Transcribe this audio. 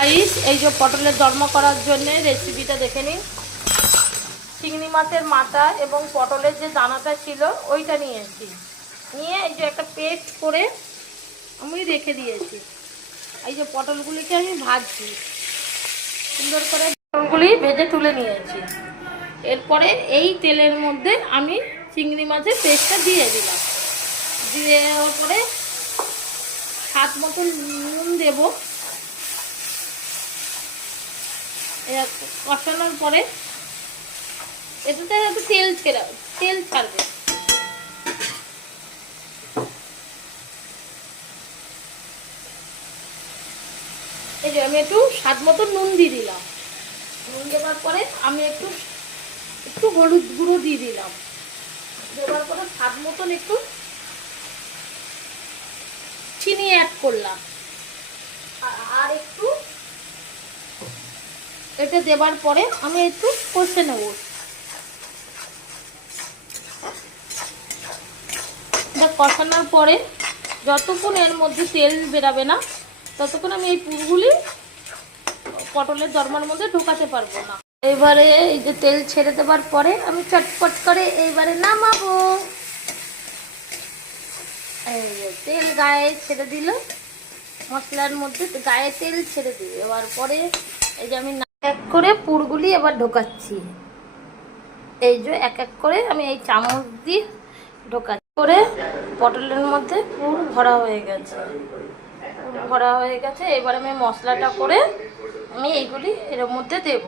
Guys, এই যে পটলের দরমা করার জন্য রেসিপিটা দেখে নিন। চিংড়ি মাছের মাথা এবং পটলের যে দানাটা ছিল ওইটা নিয়েছি, নিয়ে এই যে একটা পেস্ট করে আমি রেখে দিয়েছি। এই যে পটলগুলিকে আমি ভাজছি, সুন্দর করে পটলগুলি ভেজে তুলে নিয়েছি। এরপরে এই তেলের মধ্যে আমি চিংড়ি মাছের পেস্টটা দিয়ে দিলাম। দিয়ে দেওয়ার পরে স্বাদ মতো নুন দেবো। কষানোর পরে এটাতে একটু তেল ছাড়বে। এই যে আমি একটু স্বাদ মতো নুন দিয়ে দিলাম। নুন দেওয়ার পরে আমি একটু হলুদ গুঁড়ো দিয়ে দিলাম। দেওয়ার পরে স্বাদ মতন একটু চিনি অ্যাড করলাম। আর একটু এটা দেওয়ার পরে আমি একটু কষে নেব। এটা কষানোর পরে যতক্ষণ এর মধ্যে তেল বেরাবে না ততক্ষণ আমি এই পুরগুলি পটলের দরমার মধ্যে ঢোকাতে পারবো না। এবারে এই যে তেল ছেড়ে দেওয়ার পরে আমি চটপট করে এইবারে নামাবো। এই যে তেল গায়ে ছেড়ে দিল, মশলার মধ্যে গায়ে তেল ছেড়ে দিই। এবার পরে এই যে আমি এক করে পুরগুলি এবার ঢোকাচ্ছি। এই যে এক এক করে আমি এই চামচ দিয়ে ঢোকাচ্ছি। করে পটলের মধ্যে পুর ভরা হয়ে গেছে। এবার আমি মশলাটা করে আমি এইগুলি এর মধ্যে দেব।